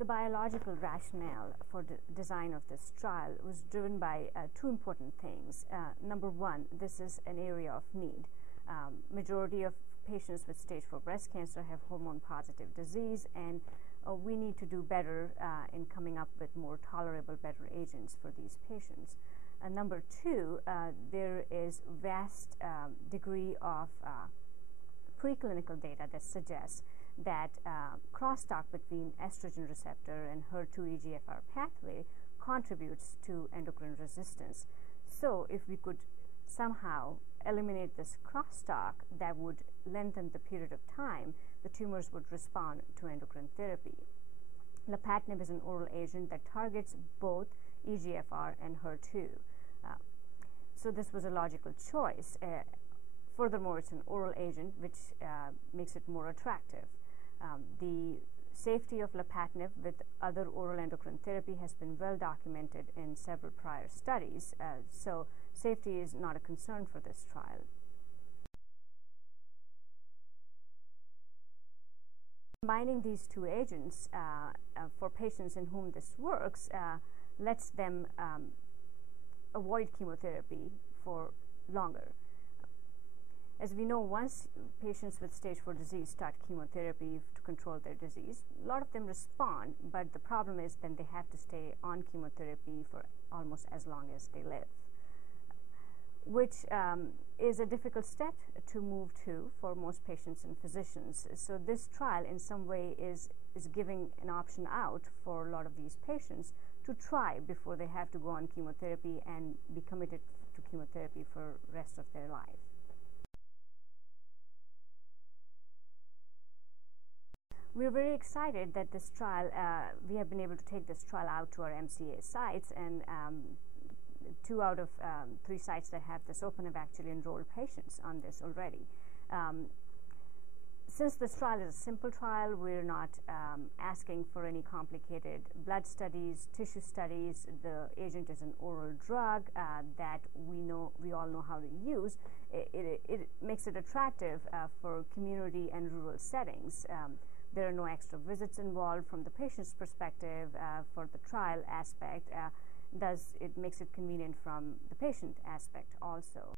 The biological rationale for the design of this trial was driven by two important things. Number one, this is an area of need. Majority of patients with stage 4 breast cancer have hormone-positive disease, and we need to do better in coming up with more tolerable, better agents for these patients. Number two, there is vast degree of preclinical data that suggests that crosstalk between estrogen receptor and HER2 EGFR pathway contributes to endocrine resistance. So if we could somehow eliminate this crosstalk, that would lengthen the period of time the tumors would respond to endocrine therapy. Lapatinib is an oral agent that targets both EGFR and HER2. So this was a logical choice. Furthermore, it's an oral agent, which makes it more attractive. The safety of lapatinib with other oral endocrine therapy has been well documented in several prior studies, so safety is not a concern for this trial. Combining these two agents for patients in whom this works lets them avoid chemotherapy for longer. As we know, once patients with stage 4 disease start chemotherapy to control their disease, a lot of them respond, but the problem is then they have to stay on chemotherapy for almost as long as they live, which is a difficult step to move to for most patients and physicians. So this trial in some way is giving an option out for a lot of these patients to try before they have to go on chemotherapy and be committed to chemotherapy for the rest of their life. We're very excited that this trial, we have been able to take this trial out to our MCA sites, and 2 out of 3 sites that have this open have actually enrolled patients on this already. Since this trial is a simple trial, we're not asking for any complicated blood studies, tissue studies. The agent is an oral drug that we all know how to use. It makes it attractive for community and rural settings. There are no extra visits involved from the patient's perspective for the trial aspect. Thus, it makes it convenient from the patient aspect also.